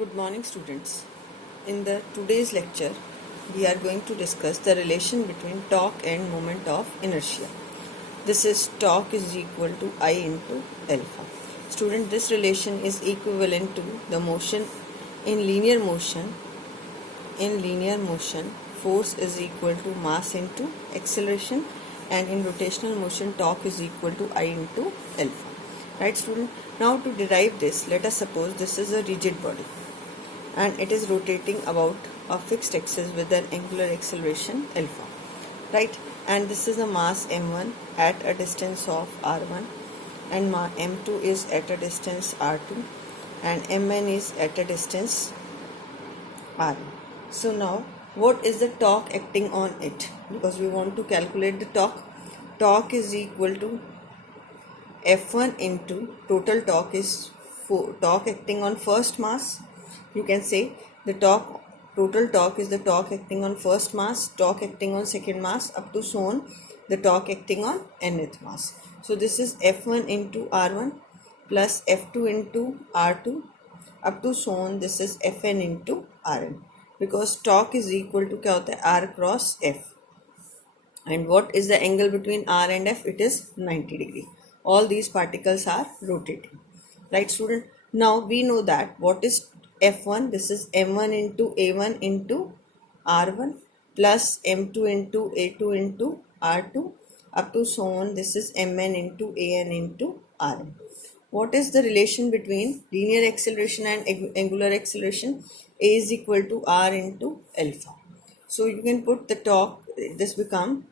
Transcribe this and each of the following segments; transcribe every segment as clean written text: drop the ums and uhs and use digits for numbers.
Good morning, students. In the today's lecture, we are going to discuss the relation between torque and moment of inertia. This is torque is equal to I into alpha. Student, this relation is equivalent to the motion in linear motion. In linear motion, force is equal to mass into acceleration, and in rotational motion, torque is equal to I into alpha. Right, student? Now to derive this, let us suppose this is a rigid body and it is rotating about a fixed axis with an angular acceleration alpha, right? And this is a mass m1 at a distance of r1, and m2 is at a distance r2, and mn is at a distance r1. So now what is the torque acting on it? Because we want to calculate the torque. Torque is equal to F1 into total torque is torque acting on first mass. You can say the total torque is the torque acting on first mass, torque acting on second mass, up to so on the torque acting on nth mass. So this is F1 into R1 plus F2 into R2 up to so on. This is Fn into Rn, because torque is equal to क्या होता है R cross F. And what is the angle between R and F? It is 90 degree. All these particles are rotating, right, student? Now we know that what is F1? This is m1 into a1 into r1 plus m2 into a2 into r2 up to so on. This is mn into an into rn. What is the relation between linear acceleration and angular acceleration? A is equal to r into alpha. So you can put the torque, this become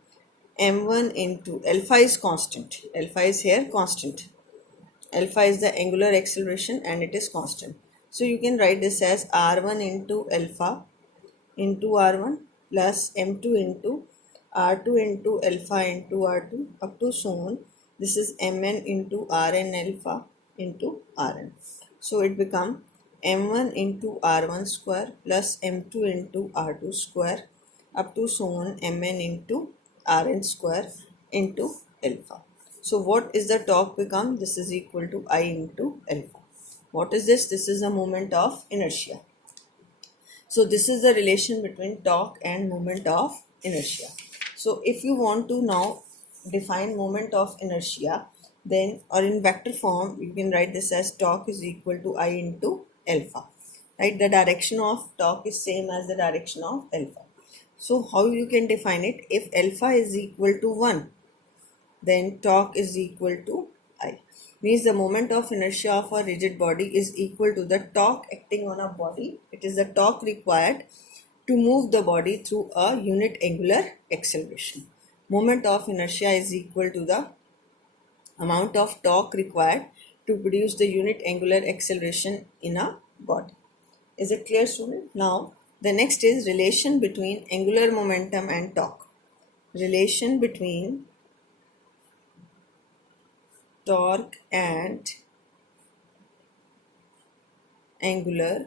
m1 into alpha is constant. Alpha is here constant. Alpha is the angular acceleration and it is constant. So you can write this as r1 into alpha into r1 plus m2 into r2 into alpha into r2 up to so on. This is mn into rn alpha into rn. So it become m1 into r1 square plus m2 into r2 square up to so on mn into rn square into alpha. So what is the torque become? This is equal to I into alpha. What is this? This is the moment of inertia. So this is the relation between torque and moment of inertia. So if you want to now define moment of inertia, then or in vector form, you can write this as torque is equal to I into alpha. Right? The direction of torque is same as the direction of alpha. So how you can define it? If alpha is equal to 1, then torque is equal to I. Means the moment of inertia of a rigid body is equal to the torque acting on a body. It is the torque required to move the body through a unit angular acceleration. Moment of inertia is equal to the amount of torque required to produce the unit angular acceleration in a body. Is it clear, student? Now the next is relation between angular momentum and torque. Relation between torque and angular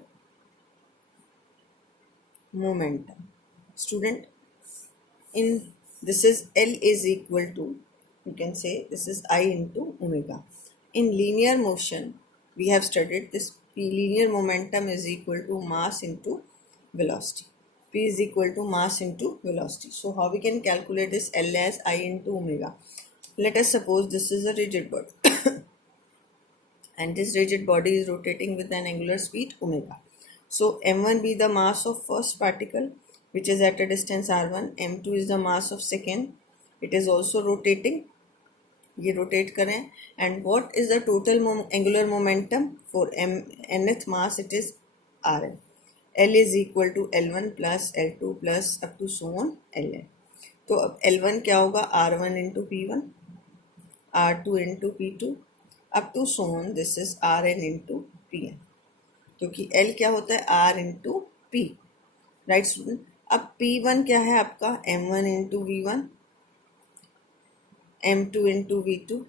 momentum. Student, in this is L is equal to, you can say this is I into omega. In linear motion, we have studied this linear momentum is equal to mass into velocity. P is equal to mass into velocity. So how we can calculate this L as I into omega? Let us suppose this is a rigid body and this rigid body is rotating with an angular speed omega. So m1 be the mass of first particle which is at a distance r1, m2 is the mass of second, it is also rotating, ये rotate करें, and what is the total angular momentum for nth mass? It is rn. L is equal to L1 plus L2 plus up to so on Ln. तो अब L1 क्या होगा? R1 into P1, R2 into P2 up to so on. This is Rn into Pn. क्योंकि L क्या होता है? R into P. Right student? अब P1 क्या है आपका? M1 into V1, M2 into V2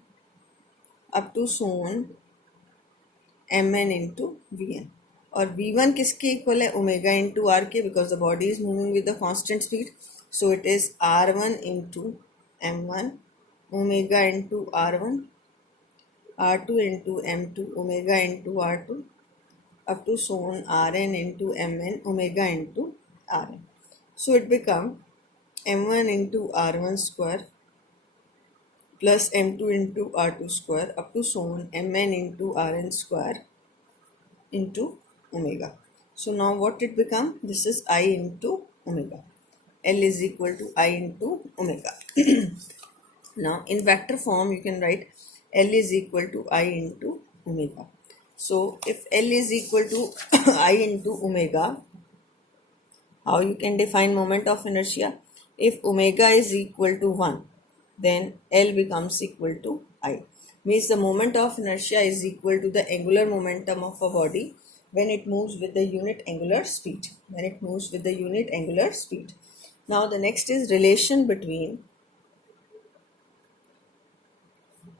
up to so on Mn into Vn. और V1 किसके इक्वल है? ओमेगा इंटू आर के, because the body is moving with the constant speed. So it is R1 into M1 omega into R1, R2 into M2 omega into R2 up to so on Rn into Mn omega into Rn. So it become M1 into R1 square plus M2 into R2 square up to so on Mn into Rn square into omega. So now what it become? This is I into omega. L is equal to I into omega. Now in vector form you can write L is equal to I into omega. So if L is equal to I into omega, how you can define moment of inertia? If omega is equal to 1, then L becomes equal to I. Means the moment of inertia is equal to the angular momentum of a body when it moves with the unit angular speed. When it moves with the unit angular speed. Now the next is relation between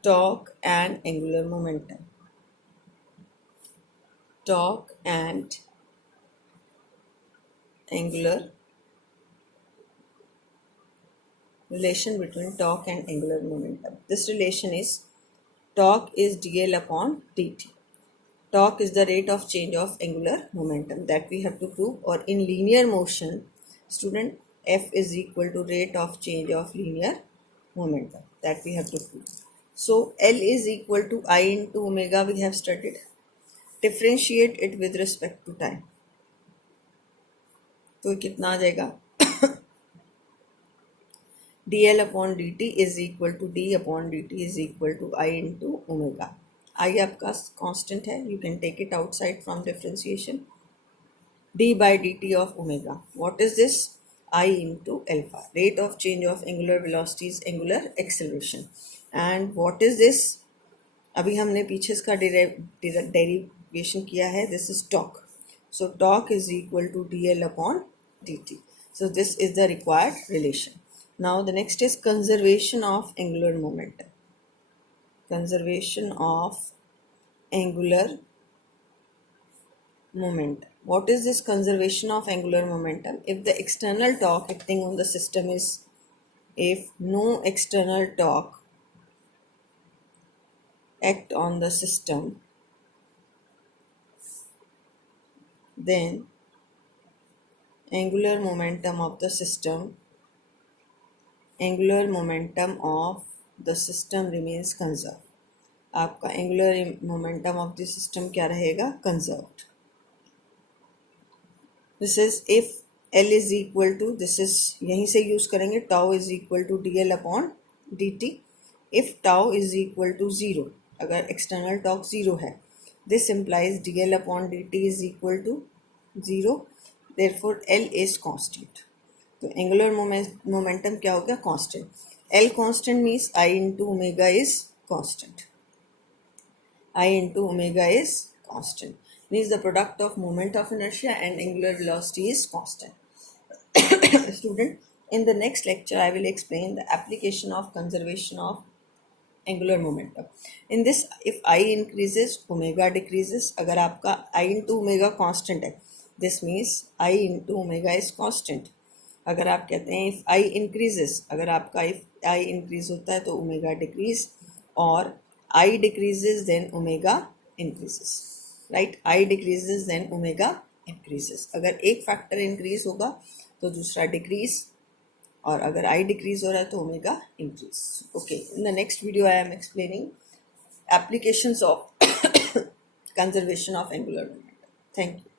torque and angular momentum. Torque and angular relation between torque and angular momentum. This relation is torque is dl upon dt. Torque is the rate of change of angular momentum that we have to prove, or in linear motion, student, F is equal to rate of change of linear momentum that we have to prove. So L is equal to I into omega we have studied. Differentiate it with respect to time. तो कितना आ जाएगा? dl upon dt is equal to d upon dt is equal to I into omega. I आपका constant है. You can take it outside from differentiation. d by dt of omega. What is this? I into alpha. Rate of change of angular velocity is angular acceleration. And what is this? अभी हमने पीछे इसका derivation किया है. This is torque. So torque is equal to dl upon dt. So this is the required relation. Now the next is conservation of angular momentum. Conservation of angular momentum. What is this conservation of angular momentum? If the external torque acting on the system is, if no external torque act on the system, then angular momentum of the system remains conserved. आपका angular momentum of the system क्या रहेगा? Conserved. This is if L is equal to, this is यहीं से use करेंगे, tau is equal to dl upon dt. If tau is equal to 0, अगर external torque 0 है, this implies dl upon dt is equal to 0. Therefore L is constant. तो angular momentum क्या हो गया? Constant. L constant means I into omega is constant. I into omega is constant. Means the product of moment of inertia and angular velocity is constant. Student, in the next lecture I will explain the application of conservation of angular momentum. In this, if I increases, omega decreases. अगर आपका I into omega constant है, this means I into omega is constant. अगर आप कहते हैं if I increases, अगर आपका if I increase होता है तो omega decrease, और I decreases then omega increases. Right? I decreases then omega increases. अगर एक फैक्टर इंक्रीज होगा तो दूसरा डिक्रीज, और अगर I decrease हो रहा है तो omega increase. Okay, in the next video I am explaining applications of conservation of angular momentum. Thank you.